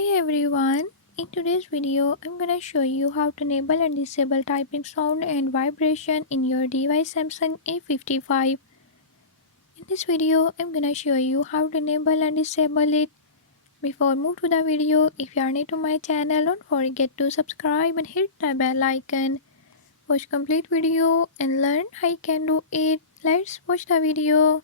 Hey everyone, in today's video I'm gonna show you how to enable and disable typing sound and vibration in your device Samsung A55. In this video I'm gonna show you how to enable and disable it. Before move to the video, if you are new to my channel, don't forget to subscribe and hit the bell icon. Watch complete video and learn how you can do it. Let's watch the video.